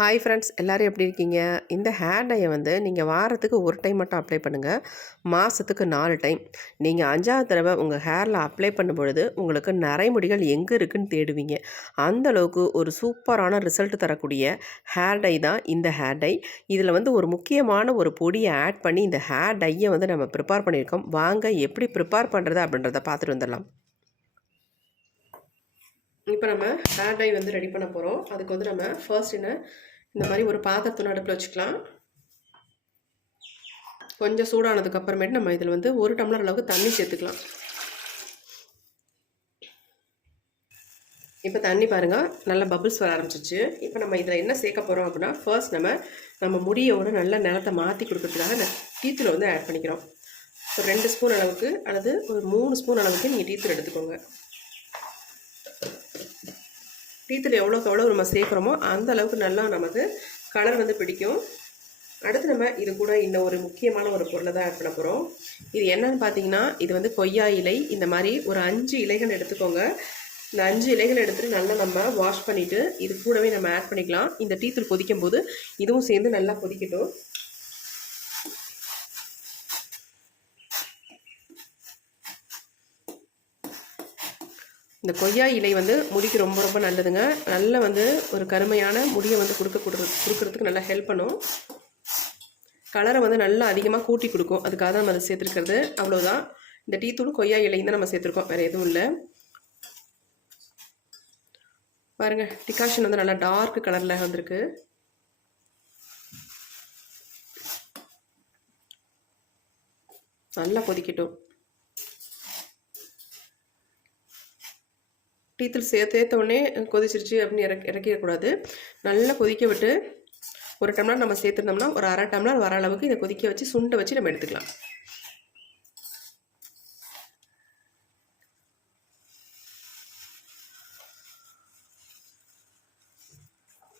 Hi friends எல்லோரும் எப்படி இருக்கீங்க? இந்த ஹேர் டையை வந்து நீங்கள் வாரத்துக்கு ஒரு டைம் மட்டும் அப்ளை பண்ணுங்கள் மாதத்துக்கு நாலு டைம் நீங்கள் அஞ்சாவது தடவை உங்கள் ஹேரில் அப்ளை பண்ணும்பொழுது உங்களுக்கு நரைமுடிகள் எங்கே இருக்குன்னு தேடுவீங்க. அந்த அளவுக்கு ஒரு சூப்பரான ரிசல்ட் தரக்கூடிய ஹேர் டை தான் இந்த ஹேர் டை இதில் வந்து ஒரு முக்கியமான ஒரு பொடியை ஆட் பண்ணி இந்த ஹேர் டையை வந்து நம்ம ப்ரிப்பேர் பண்ணியிருக்கோம். வாங்க எப்படி ப்ரிப்பேர் பண்ணுறது அப்படின்றத பார்த்துட்டு வந்துடலாம். இப்போ நம்ம ஹேர் டை வந்து ரெடி பண்ண போகிறோம் அதுக்கு வந்து நம்ம ஃபர்ஸ்ட் என்ன இந்த மாதிரி ஒரு பாத்திரத்தின் அடுப்பில் வச்சுக்கலாம். கொஞ்சம் சூடானதுக்கு அப்புறமேட்டு நம்ம இதில் வந்து ஒரு டம்ளர் அளவுக்கு தண்ணி சேர்த்துக்கலாம். இப்போ தண்ணி பாருங்கள் நல்லா பபுள்ஸ் வர ஆரம்பிச்சிச்சு இப்போ நம்ம இதில் என்ன சேர்க்க போகிறோம் அப்படின்னா ஃபர்ஸ்ட் நம்ம நம்ம முடியோட நல்ல நிலத்தை மாற்றி கொடுக்கறதுக்காக இந்த டீத்தில் வந்து ஆட் பண்ணிக்கிறோம். ஒரு ரெண்டு ஸ்பூன் அளவுக்கு அல்லது ஒரு மூணு ஸ்பூன் அளவுக்கு நீங்கள் டீத்தில் எடுத்துக்கோங்க. டீத்தில் எவ்வளோக்கு எவ்வளோ நம்ம சேர்க்குறோமோ அந்த அளவுக்கு நல்லா நமக்கு கலர் வந்து பிடிக்கும். அடுத்து நம்ம இது கூட இன்னும் ஒரு முக்கியமான ஒரு பொருளை தான் ஆட் பண்ண போகிறோம் இது என்னன்னு பார்த்தீங்கன்னா இது வந்து கொய்யா இலை. இந்த மாதிரி ஒரு அஞ்சு இலைகள் எடுத்துக்கோங்க. இந்த அஞ்சு இலைகள் எடுத்துகிட்டு நல்லா நம்ம வாஷ் பண்ணிவிட்டு இது கூடவே நம்ம ஆட் பண்ணிக்கலாம். இந்த டீத்தூள் கொதிக்கும் போது இதுவும் சேர்ந்து நல்லா கொதிக்கட்டும். இந்த கொய்யா இலை வந்து முடிக்கு ரொம்ப ரொம்ப நல்லதுங்க. நல்ல வந்து ஒரு கருமையான முடியை வந்து கொடுக்க கொடுக்கறதுக்கு நல்லா ஹெல்ப் பண்ணும். கலரை வந்து நல்லா அதிகமாக கூட்டி கொடுக்கும். அதுக்காக தான் நம்ம அதை சேர்த்துருக்கிறது. அவ்வளோதான் இந்த டீ தூள் கொய்யா இலையும் தான் நம்ம சேர்த்துருக்கோம். வேறு எதுவும் இல்லை. பாருங்கள் டிகாஷன் வந்து நல்லா டார்க் கலரில் வந்திருக்கு. நல்லா கொதிக்கட்டும். டீத்தூள் சேர்த்து சேர்த்த உடனே கொதிச்சிருச்சு அப்படின்னு இறக்கி இறக்கிடக்கூடாது. நல்லா கொதிக்க விட்டு ஒரு டம்ளர் நம்ம சேர்த்துருந்தோம்னா ஒரு அரை டம்ளர் வர அளவுக்கு இதை கொதிக்க வச்சு சுண்டை வச்சு நம்ம எடுத்துக்கலாம்.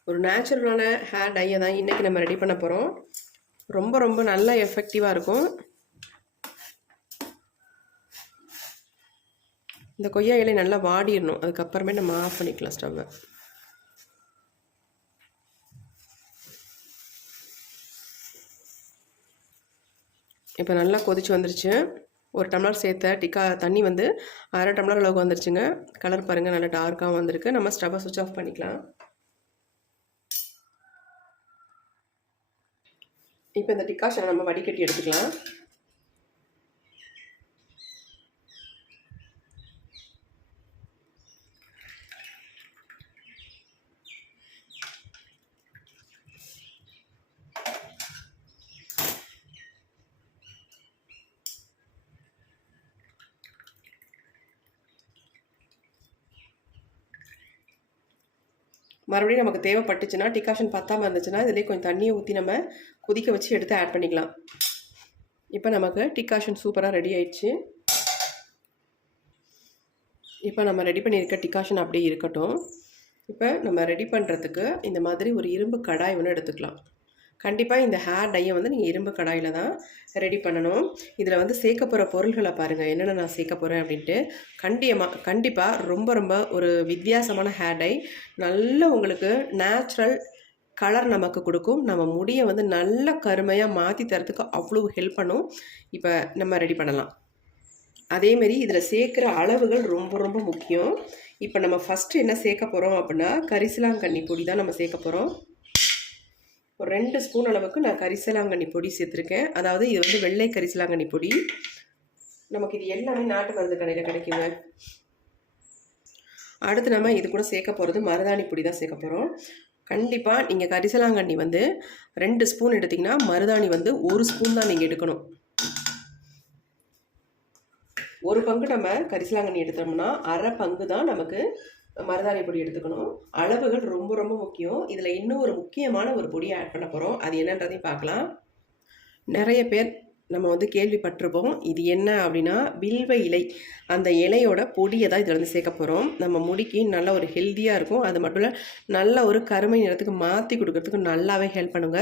ஒரு நேச்சுரலான ஹேர் டையை தான் இன்றைக்கி நம்ம ரெடி பண்ண போகிறோம் ரொம்ப ரொம்ப நல்லா எஃபெக்டிவாக இருக்கும். இந்த கொய்யா இலை நல்லா வாடிடணும். அதுக்கப்புறமே நம்ம ஆஃப் பண்ணிக்கலாம் ஸ்டவ்வை இப்போ நல்லா கொதிச்சு வந்துருச்சு. ஒரு டம்ளர் சேர்த்த டிக்கா தண்ணி வந்து அரை டம்ளர் அளவுக்கு வந்துருச்சுங்க. கலர் பாருங்கள் நல்லா டார்க்காக வந்திருக்கு. நம்ம ஸ்டவ்வை சுவிட்ச் ஆஃப் பண்ணிக்கலாம். இப்போ இந்த டிக்காஷனை நம்ம வடிகட்டி எடுத்துக்கலாம். மறுபடியும் நமக்கு தேவைப்பட்டுச்சுன்னா டிகாஷன் பத்தாமல் இருந்துச்சுன்னா இதிலே கொஞ்சம் தண்ணியை ஊற்றி நம்ம கொதிக்க வச்சு எடுத்து ஆட் பண்ணிக்கலாம். இப்போ நமக்கு டிகாஷன் சூப்பராக ரெடி ஆயிடுச்சு. இப்போ நம்ம ரெடி பண்ணியிருக்க டிகாஷன் அப்படியே இருக்கட்டும். இப்போ நம்ம ரெடி பண்ணுறதுக்கு இந்த மாதிரி ஒரு இரும்பு கடாய் ஒன்று எடுத்துக்கலாம். கண்டிப்பாக இந்த ஹேர் டையை வந்து நீங்கள் இரும்பு கடாயில் தான் ரெடி பண்ணணும். இதில் வந்து சேர்க்க போகிற பொருள்களை பாருங்கள் என்னென்ன நான் சேர்க்க போகிறேன் அப்படின்ட்டு. கண்டியமாக கண்டிப்பாக ரொம்ப ரொம்ப ஒரு வித்தியாசமான ஹேர் டை நல்ல உங்களுக்கு நேச்சுரல் கலர் நமக்கு கொடுக்கும். நம்ம முடியை வந்து நல்ல கருமையாக மாற்றி தரத்துக்கு அவ்வளோ ஹெல்ப் பண்ணும். இப்போ நம்ம ரெடி பண்ணலாம். அதேமாரி இதில் சேர்க்குற அளவுகள் ரொம்ப ரொம்ப முக்கியம். இப்போ நம்ம ஃபஸ்ட்டு என்ன சேர்க்க போகிறோம் அப்படின்னா கரிசலாங்கண்ணி பொடி தான் நம்ம சேர்க்க போகிறோம் ஒரு ரெண்டு ஸ்பூன் அளவுக்கு நான் கரிசலாங்கண்ணி பொடி சேர்த்துருக்கேன். அதாவது இது வந்து வெள்ளை கரிசலாங்கண்ணி பொடி. நமக்கு இது எல்லாமே நாட்டு மருந்து கடையில் கிடைக்குங்க. அடுத்து நம்ம இது கூட சேர்க்க போகிறது மருதாணி பொடி தான் சேர்க்க போகிறோம் கண்டிப்பாக நீங்கள் கரிசலாங்கண்ணி வந்து ரெண்டு ஸ்பூன் எடுத்திங்கன்னா மருதாணி வந்து ஒரு ஸ்பூன் தான் நீங்கள் எடுக்கணும். ஒரு பங்கு நம்ம கரிசலாங்கண்ணி எடுத்தோம்னா அரை பங்கு தான் நமக்கு மருதாணி பொடி எடுத்துக்கணும். அளவுகள் ரொம்ப ரொம்ப முக்கியம். இதில் இன்னும் ஒரு முக்கியமான ஒரு பொடியை ஆட் பண்ண போகிறோம் அது என்னன்றதையும் பார்க்கலாம். நிறைய பேர் நம்ம வந்து கேள்விப்பட்டிருப்போம். இது என்ன அப்படின்னா வில்வ இலை. அந்த இலையோட பொடியை தான் இதில் வந்து சேர்க்க போகிறோம் நம்ம முடிக்கு நல்ல ஒரு ஹெல்த்தியாக இருக்கும். அது மட்டும் இல்லை நல்ல ஒரு கருமை நிறத்துக்கு மாற்றி கொடுக்கறதுக்கு நல்லாவே ஹெல்ப் பண்ணுங்க.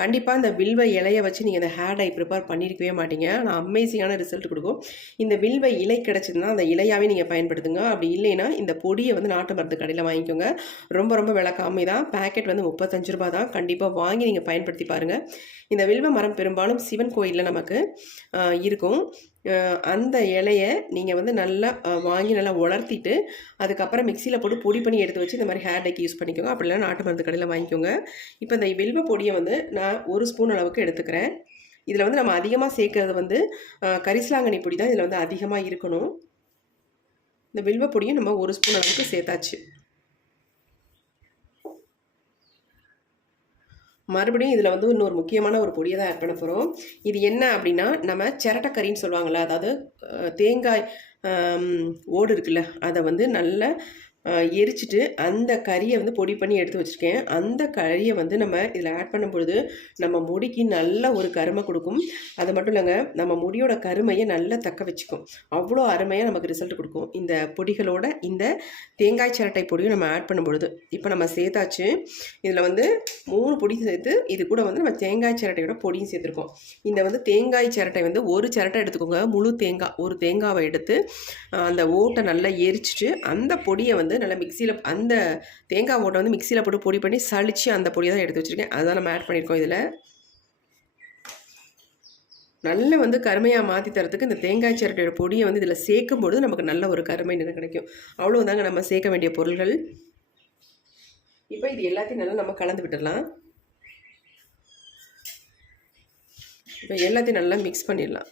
கண்டிப்பாக இந்த வில்வ இலையை வச்சு நீங்கள் இந்த ஹேர் டை ப்ரிப்பேர் பண்ணியிருக்கவே மாட்டீங்க. ஆனால் அமேசிங்கான ரிசல்ட் கொடுக்கும். இந்த வில்வ இலை கிடச்சிதுன்னா அந்த இலையாகவே நீங்கள் பயன்படுத்துங்க. அப்படி இல்லைன்னா இந்த பொடியை வந்து நாட்டு மருந்து கடையில் வாங்கிக்கோங்க. ரொம்ப ரொம்ப விலை கம்மி தான். பேக்கெட் வந்து முப்பத்தஞ்சு ரூபா தான். கண்டிப்பாக வாங்கி நீங்கள் பயன்படுத்தி பாருங்கள் இந்த வில்வ மரம் பெரும்பாலும் சிவன் கோயிலில் நமக்கு ஆஹ், இருக்கும். அந்த இலையை நீங்கள் வந்து நல்லா வாங்கி நல்லா உலர்த்திட்டு அதுக்கப்புறம் மிக்சியில் போட்டு பொடி பண்ணி எடுத்து வச்சு இந்த மாதிரி ஹேர் டேக்கு யூஸ் பண்ணிக்கோங்க. அப்படி இல்லைன்னா நாட்டு மருந்து கடையில் வாங்கிக்கோங்க. இப்போ இந்த வில்வ பொடியை வந்து நான் ஒரு ஸ்பூன் அளவுக்கு எடுத்துக்கிறேன். இதில் வந்து நம்ம அதிகமாக சேர்க்கறது வந்து கரிசலாங்கண்ணி பொடி தான் இதில் வந்து அதிகமாக இருக்கணும். இந்த வில்வ பொடியும் நம்ம ஒரு ஸ்பூன் அளவுக்கு சேர்த்தாச்சு. மறுபடியும் இதில் வந்து இன்னொரு முக்கியமான ஒரு பொடியை தான் ஆட் பண்ண போகிறோம் இது என்ன அப்படின்னா நம்ம சிரட்டக்கறின்னு சொல்லுவாங்கள்ல அதாவது தேங்காய் ஓடு இருக்குல்ல அதை வந்து நல்லா எரிச்சிட்டு அந்த கறியை வந்து பொடி பண்ணி எடுத்து வச்சுருக்கேன். அந்த கறியை வந்து நம்ம இதில் ஆட் பண்ணும்பொழுது நம்ம முடிக்கு நல்ல ஒரு கருமை கொடுக்கும். அது மட்டும் இல்லைங்க நம்ம முடியோட கருமையை நல்லா தக்க வச்சுக்கும். அவ்வளோ அருமையாக நமக்கு ரிசல்ட் கொடுக்கும். இந்த பொடிகளோட இந்த தேங்காய் சிரட்டை பொடியும் நம்ம ஆட் பண்ணும்பொழுது. இப்போ நம்ம சேர்த்தாச்சு. இதில் வந்து மூணு பொடி சேர்த்து இது கூட வந்து நம்ம தேங்காய் சிரட்டையோட பொடியும் சேர்த்துருக்கோம். இந்த வந்து தேங்காய் சிரட்டை வந்து ஒரு சிரட்டை எடுத்துக்கோங்க. முழு தேங்காய் ஒரு தேங்காவை எடுத்து அந்த ஓட்டை நல்லா எரிச்சிட்டு அந்த பொடியை வந்து நல்லா மிக்சியில் அந்த தேங்காய் ஓட்டை வந்து மிக்சியில் போட்டு பொடி பண்ணி சளிச்சு அந்த பொடியை தான் எடுத்து வச்சுருக்கேன். அதான் நம்ம ஆட் பண்ணியிருக்கோம் இதில். நல்ல வந்து கருமையாக மாற்றி தரத்துக்கு இந்த தேங்காய் சிரட்டையோட பொடியை வந்து இதில் சேர்க்கும் பொழுது நமக்கு நல்ல ஒரு கருமை நிறம் கிடைக்கும். அவ்வளோதாங்க நம்ம சேர்க்க வேண்டிய பொருள்கள். இப்போ இது எல்லாத்தையும் நல்லா நம்ம கலந்து விட்டுடலாம். இப்போ எல்லாத்தையும் நல்லா மிக்ஸ் பண்ணிடலாம்.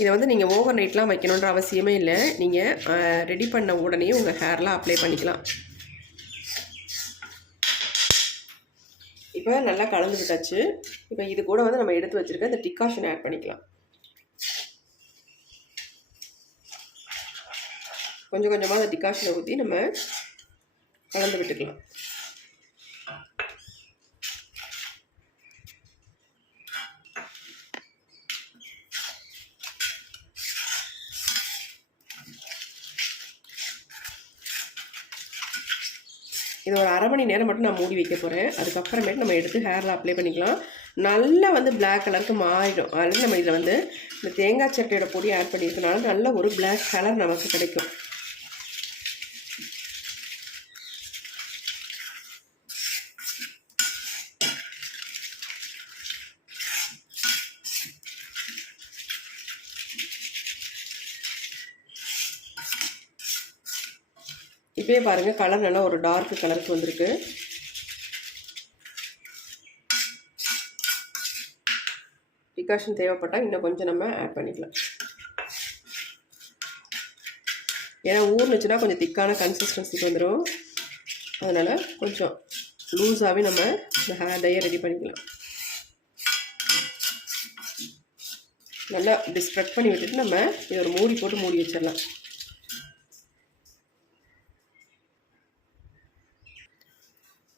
இதை வந்து நீங்கள் ஓவர் நைட்லாம் வைக்கணுன்ற அவசியமே இல்லை. நீங்கள் ரெடி பண்ண உடனே உங்கள் ஹேர்லாம் அப்ளை பண்ணிக்கலாம். இப்போ நல்லா கலந்து விட்டாச்சு. இப்போ இது கூட வந்து நம்ம எடுத்து வச்சுருக்க இந்த டிகாஷன் ஆட் பண்ணிக்கலாம். கொஞ்சம் கொஞ்சமாக அந்த டிகாஷனை ஊற்றி நம்ம கலந்து விட்டுக்கலாம். இது ஒரு அரை மணி நேரம் மட்டும் நான் மூடி வைக்க போகிறேன் அதுக்கப்புறமேட்டு நம்ம எடுத்து ஹேரில் அப்ளை பண்ணிக்கலாம். நல்லா வந்து பிளாக் கலருக்கு மாறிடும். ஆல்ரெடி நம்ம இதில் வந்து இந்த தேங்காய் சட்டையோட பொடி ஆட் பண்ணியிருக்கனால நல்ல ஒரு பிளாக் கலர் நமக்கு கிடைக்கும். இப்பயே பாருங்கள் கலர் நல்லா ஒரு டார்க் கலருக்கு வந்திருக்கு. டிகாஷன் தேவைப்பட்டால் இன்னும் கொஞ்சம் நம்ம ஆட் பண்ணிக்கலாம். ஏன்னா ஊர்னுச்சுன்னா கொஞ்சம் திக்கான கன்சிஸ்டன்சிக்கு வந்துடும் அதனால் கொஞ்சம் லூஸாகவே நம்ம இந்த ஹேர் டையை ரெடி பண்ணிக்கலாம். நல்லா இப்படி ஸ்ப்ரெட் பண்ணி விட்டுட்டு நம்ம இதை ஒரு மூடி போட்டு மூடி வச்சிடலாம்.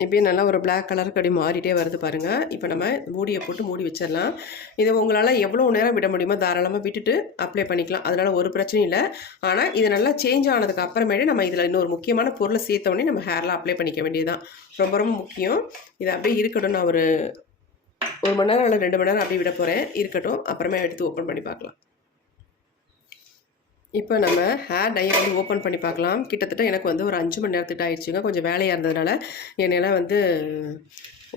இப்படியே நல்லா ஒரு பிளாக் கலர் கடி மாறிட்டே வருது பாருங்கள் இப்போ நம்ம மூடியை போட்டு மூடி வச்சிடலாம். இதை உங்களால் எவ்வளோ நேரம் விட முடியுமோ தாராளமாக விட்டுட்டு அப்ளை பண்ணிக்கலாம். அதனால் ஒரு பிரச்சனையும் இல்லை. ஆனால் இது நல்லா சேஞ்ச் ஆனதுக்கு அப்புறமேட்டு நம்ம இதில் இன்னொரு முக்கியமான பொருளை சேர்த்த உடனே நம்ம ஹேரில் அப்ளை பண்ணிக்க வேண்டியதுதான். ரொம்ப ரொம்ப முக்கியம். இது அப்படியே இருக்கட்டும். நான் ஒரு ஒரு மணி நேரம் இல்லை ரெண்டு மணி நேரம் அப்படியே விட போகிறேன் இருக்கட்டும். அப்புறமே எடுத்து ஓப்பன் பண்ணி பார்க்கலாம். இப்போ நம்ம ஹேர் டையை வந்து ஓப்பன் பண்ணி பார்க்கலாம். கிட்டத்தட்ட எனக்கு வந்து ஒரு அஞ்சு மணி நேரத்துக்கு ஆயிடுச்சுங்க. கொஞ்சம் வேலையாக இருந்ததுனால என்னால் வந்து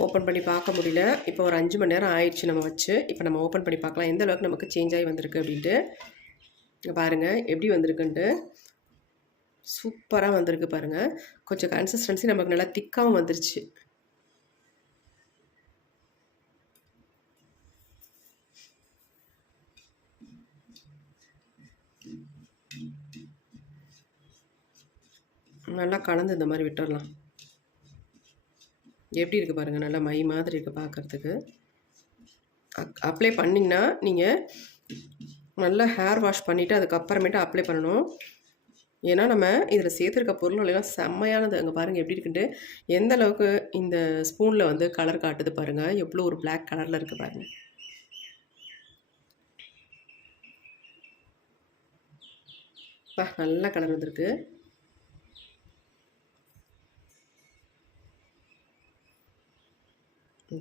ஓப்பன் பண்ணி பார்க்க முடியல. இப்போ ஒரு அஞ்சு மணி நேரம் ஆயிடுச்சு நம்ம வச்சு. இப்போ நம்ம ஓப்பன் பண்ணி பார்க்கலாம். எந்த அளவுக்கு நமக்கு சேஞ்ச் ஆகி வந்திருக்கு அப்படின்ட்டு. இங்கே பாருங்கள் எப்படி வந்திருக்குன்ட்டு. சூப்பராக வந்திருக்கு பாருங்கள் கொஞ்சம் கன்சிஸ்டன்சி நமக்கு நல்லா திக்காகவும் வந்துருச்சு. நல்லா கலந்து இந்த மாதிரி விட்டுறலாம். எப்படி இருக்குது பாருங்கள் நல்லா மை மாதிரி இருக்குது பார்க்குறதுக்கு. அப்ளை பண்ணிங்கன்னா நீங்கள் நல்லா ஹேர் வாஷ் பண்ணிவிட்டு அதுக்கப்புறமேட்டு அப்ளை பண்ணணும். ஏன்னா நம்ம இதில் சேர்த்துருக்க பொருள் எல்லாம் செம்மையானது. அங்கே பாருங்கள் எப்படி இருக்குன்ட்டு. எந்த அளவுக்கு இந்த ஸ்பூனில் வந்து கலர் காட்டுது பாருங்கள் எவ்வளோ ஒரு பிளாக் கலரில் இருக்குது பாருங்கள் பா நல்ல கலர் வந்திருக்கு.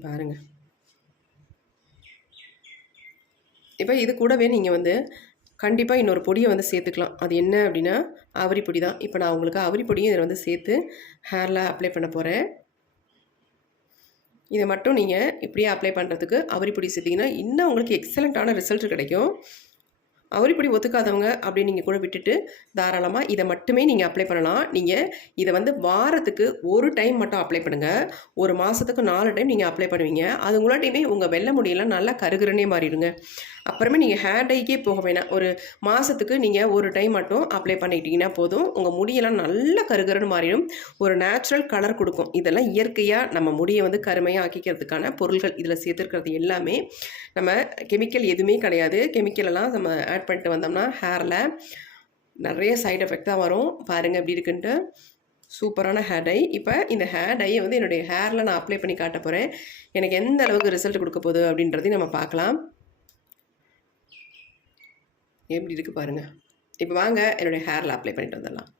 பாருங்க. இப்போ இது கூடவே நீங்கள் வந்து கண்டிப்பாக இன்னொரு பொடியை வந்து சேர்த்துக்கலாம். அது என்ன அப்படின்னா அவரி பொடி தான். இப்போ நான் உங்களுக்கு அவரி பொடியும் இதில் வந்து சேர்த்து ஹேரில் அப்ளை பண்ண போகிறேன் இதை மட்டும் நீங்கள் இப்படியே அப்ளை பண்ணுறதுக்கு அவரி பொடி சேர்த்திங்கன்னா இன்னும் உங்களுக்கு எக்ஸலண்ட்டான ரிசல்ட் கிடைக்கும். அவரிப்படி ஒத்துக்காதவங்க அப்படி நீங்கள் கூட விட்டுட்டு தாராளமாக இதை மட்டுமே நீங்கள் அப்ளை பண்ணலாம். நீங்கள் இதை வந்து வாரத்துக்கு ஒரு டைம் மட்டும் அப்ளை பண்ணுங்கள் ஒரு மாதத்துக்கு நாலு டைம் நீங்கள் அப்ளை பண்ணுவீங்க. அது உங்களாட்டையுமே உங்கள் வெள்ளை முடியெல்லாம் நல்லா கருகுறனே மாறிடுங்க. அப்புறமே நீங்கள் ஹேர் டைக்கே போக வேணாம். ஒரு மாதத்துக்கு நீங்கள் ஒரு டைம் மட்டும் அப்ளை பண்ணிக்கிட்டீங்கன்னா போதும். உங்கள் முடியெல்லாம் நல்லா கருகருன்னு மாறிடும். ஒரு நேச்சுரல் கலர் கொடுக்கும். இதெல்லாம் இயற்கையாக நம்ம முடியை வந்து கருமையாக ஆக்கிக்கிறதுக்கான பொருள்கள். இதில் சேர்த்துருக்கிறது எல்லாமே நம்ம கெமிக்கல் எதுவுமே கிடையாது. கெமிக்கலெல்லாம் நம்ம ஆட் பண்ணிட்டு வந்தோம்னா ஹேரில் நிறைய சைடு எஃபெக்ட் தான் வரும். பாருங்கள் எப்படி இருக்குன்ட்டு. சூப்பரான ஹேர் டை இப்போ இந்த ஹேர் டையை வந்து என்னுடைய ஹேரில் நான் அப்ளை பண்ணி காட்ட போகிறேன் எனக்கு எந்த அளவுக்கு ரிசல்ட் கொடுக்க போகுது அப்படின்றதையும் நம்ம பார்க்கலாம். எப்படி இருக்குது பாருங்கள் இப்போ வாங்க என்னுடைய ஹேரில் அப்ளை பண்ணிட்டு வந்துடலாம்.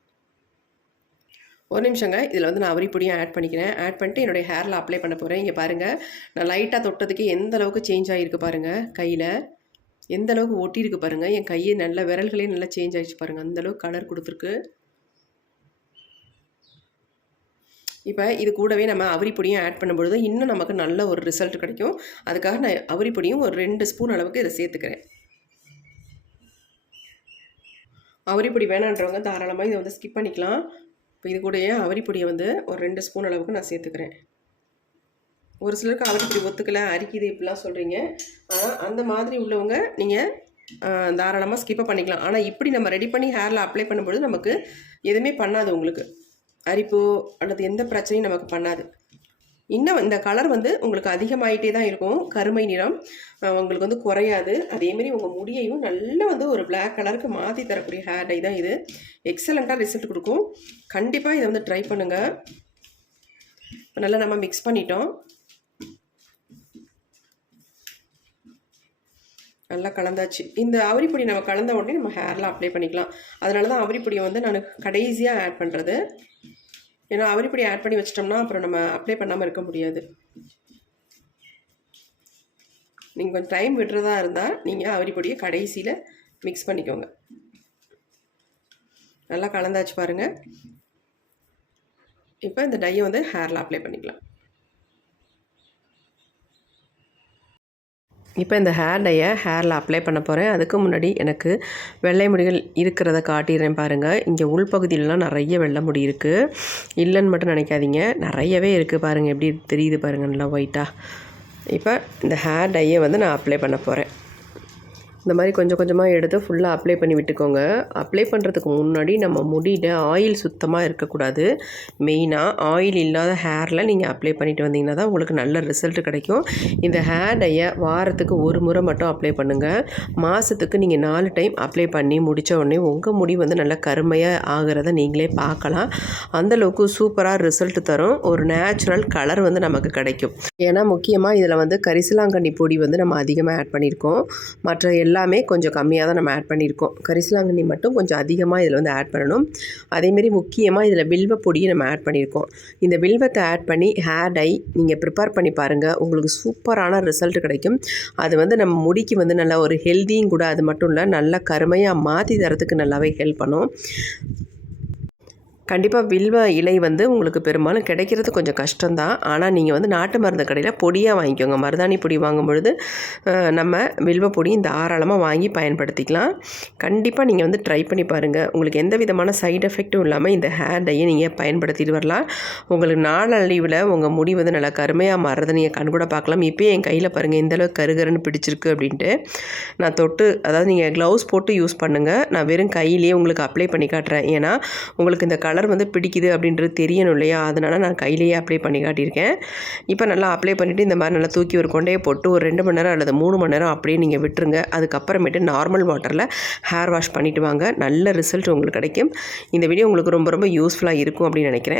ஒரு நிமிஷங்க இதில் வந்து நான் அவரிப்பொடியும் ஆட் பண்ணிக்கிறேன். ஆட் பண்ணிட்டு என்னுடைய ஹேரில் அப்ளை பண்ண போகிறேன் இங்கே பாருங்கள் நான் லைட்டாக தொட்டதுக்கு எந்த அளவுக்கு சேஞ்ச் ஆகிருக்கு பாருங்கள் கையில். எந்த அளவுக்கு ஒட்டியிருக்கு பாருங்கள் என் கையை நல்ல விரல்களே நல்லா சேஞ்ச் ஆகிடுச்சு பாருங்கள் அந்தளவுக்கு கலர் கொடுத்துருக்கு. இப்போ இது கூடவே நம்ம அவரி பொடியும் ஆட் பண்ணும்பொழுது இன்னும் நமக்கு நல்ல ஒரு ரிசல்ட் கிடைக்கும். அதுக்காக நான் அவரி பொடியும் ஒரு ரெண்டு ஸ்பூன் அளவுக்கு இதை சேர்த்துக்கிறேன். அவரிப்பொடி வேணான்றவங்க தாராளமாக இதை வந்து ஸ்கிப் பண்ணிக்கலாம். இப்போ இது கூடயே அவரிப்பொடியை வந்து ஒரு ரெண்டு ஸ்பூன் அளவுக்கு நான் சேர்த்துக்கிறேன். ஒரு சிலருக்கு அவரிப்பொடி ஒத்துக்கலை அரிக்குது இப்படிலாம் சொல்கிறீங்க ஆனால் அந்த மாதிரி உள்ளவங்க நீங்கள் தாராளமாக ஸ்கிப்பை பண்ணிக்கலாம். ஆனால் இப்படி நம்ம ரெடி பண்ணி ஹேரில் அப்ளை பண்ணும்பொழுது நமக்கு எதுவுமே பண்ணாது உங்களுக்கு. அரிப்போ அல்லது எந்த பிரச்சனையும் நமக்கு பண்ணாது. இன்னும் இந்த கலர் வந்து உங்களுக்கு அதிகமாயிட்டே தான் இருக்கும். கருமை நிறம் உங்களுக்கு வந்து குறையாது. அதேமாரி உங்கள் முடியையும் நல்லா வந்து ஒரு பிளாக் கலருக்கு மாற்றி தரக்கூடிய ஹேர் டை தான் இது. எக்ஸலண்ட்டாக ரிசல்ட் கொடுக்கும். கண்டிப்பாக இதை வந்து ட்ரை பண்ணுங்கள் நல்லா நம்ம மிக்ஸ் பண்ணிட்டோம். நல்லா கலந்தாச்சு. இந்த அவரிப்பொடி நம்ம கலந்த உடனே நம்ம ஹேரில் அப்ளை பண்ணிக்கலாம். அதனால தான் அவரிப்பொடியை வந்து நான் கடைசியாக ஆட் பண்ணுறது ஏன்னா அவரிப்பொடி ஆட் பண்ணி வச்சிட்டோம்னா அப்புறம் நம்ம அப்ளை பண்ணாமல் இருக்க முடியாது. நீங்கள் கொஞ்சம் டைம் விடுறதா இருந்தால் நீங்கள் அவரிப்பொடியை கடைசியில் மிக்ஸ் பண்ணிக்கோங்க. நல்லா கலந்தாச்சு பாருங்கள் இப்போ இந்த டையை வந்து ஹேரில் அப்ளை பண்ணிக்கலாம். இப்போ இந்த ஹேர் டையை ஹேரில் அப்ளை பண்ண போகிறேன் அதுக்கு முன்னாடி எனக்கு வெள்ளை முடிகள் இருக்கிறத காட்டிடுறேன் பாருங்கள் இங்கே உள்பகுதியிலலாம் நிறைய வெள்ளை முடி இருக்குது இல்லைன்னு மட்டும் நினைக்காதீங்க. நிறையவே இருக்குது பாருங்கள் எப்படி தெரியுது பாருங்கள் நல்லா ஒயிட்டாக இப்போ இந்த ஹேர் டையை வந்து நான் அப்ளை பண்ண போகிறேன் இந்த மாதிரி கொஞ்சம் கொஞ்சமாக எடுத்து ஃபுல்லாக அப்ளை பண்ணி விட்டுக்கோங்க. அப்ளை பண்ணுறதுக்கு முன்னாடி நம்ம முடியில் ஆயில் சுத்தமாக இருக்கக்கூடாது. மெயினாக ஆயில் இல்லாத ஹேரில் நீங்கள் அப்ளை பண்ணிட்டு வந்தீங்கன்னா தான் உங்களுக்கு நல்ல ரிசல்ட் கிடைக்கும். இந்த ஹேர் டையை வாரத்துக்கு ஒரு முறை மட்டும் அப்ளை பண்ணுங்கள் மாதத்துக்கு நீங்கள் நாலு டைம் அப்ளை பண்ணி முடித்த உடனே உங்கள் முடி வந்து நல்லா கருமையாக ஆகிறத நீங்களே பார்க்கலாம். அந்தளவுக்கு சூப்பராக ரிசல்ட் தரும். ஒரு நேச்சுரல் கலர் வந்து நமக்கு கிடைக்கும். ஏன்னா முக்கியமாக இதில் வந்து கரிசலாங்கண்ணி பொடி வந்து நம்ம அதிகமாக ஆட் பண்ணியிருக்கோம் மற்ற எல்லாமே கொஞ்சம் கம்மியாக தான் நம்ம ஆட் பண்ணியிருக்கோம். கரிசலாங்கண்ணி மட்டும் கொஞ்சம் அதிகமாக இதில் வந்து ஆட் பண்ணணும். அதேமாரி முக்கியமாக இதில் வில்வ பொடியும் நம்ம ஆட் பண்ணியிருக்கோம். இந்த வில்வத்தை ஆட் பண்ணி ஹேர் டை நீங்கள் ப்ரிப்பேர் பண்ணி பாருங்கள் உங்களுக்கு சூப்பரான ரிசல்ட் கிடைக்கும். அது வந்து நம்ம முடிக்கு வந்து நல்லா ஒரு ஹெல்த்தியும் கூட அது மட்டும் இல்லை நல்லா கருமையாக மாற்றி தரத்துக்கு நல்லாவே ஹெல்ப் பண்ணும். கண்டிப்பாக வில்வ இலை வந்து உங்களுக்கு பெரும்பாலும் கிடைக்கிறது கொஞ்சம் கஷ்டம்தான். ஆனால் நீங்கள் வந்து நாட்டு மருந்து கடையில் பொடியாக வாங்கிக்கோங்க. மருதாணி பொடி வாங்கும் பொழுது நம்ம வில்வ பொடி தாராளமாக வாங்கி பயன்படுத்திக்கலாம். கண்டிப்பாக நீங்கள் வந்து ட்ரை பண்ணி பாருங்கள் உங்களுக்கு எந்த விதமான சைடு எஃபெக்ட்டும் இல்லாமல் இந்த ஹேர் டையை நீங்கள் பயன்படுத்திட்டு வரலாம். உங்களுக்கு நாளழிவில் உங்கள் முடி வந்து நல்லா கருமையாக மாறுறதை நீங்கள் கண்கூட பார்க்கலாம். இப்போயே என் கையில் பாருங்கள் எந்தளவுக்கு கருகருன்னு பிடிச்சிருக்கு அப்படின்ட்டு. நான் தொட்டு அதாவது நீங்கள் க்ளவுஸ் போட்டு யூஸ் பண்ணுங்கள் நான் வெறும் கையிலேயே உங்களுக்கு அப்ளை பண்ணி காட்டுறேன். ஏன்னா உங்களுக்கு இந்த கலர் கலர் வந்து பிடிக்குது அப்படின்றது தெரியணும் இல்லையா? அதனால் நான் கையிலேயே அப்ளை பண்ணி காட்டியிருக்கேன். இப்போ நல்லா அப்ளை பண்ணிவிட்டு இந்த மாதிரி நல்லா தூக்கி ஒரு கொண்டையை போட்டு ஒரு ரெண்டு மணி நேரம் அல்லது மூணு மணி நேரம் அப்படியே நீங்கள் விட்டுருங்க. அதுக்கப்புறமேட்டு நார்மல் வாட்டரில் ஹேர் வாஷ் பண்ணிவிட்டு வாங்க. நல்ல ரிசல்ட் உங்களுக்கு கிடைக்கும். இந்த வீடியோ உங்களுக்கு ரொம்ப ரொம்ப யூஸ்ஃபுல்லாக இருக்கும் அப்படின்னு நினைக்கிறேன்.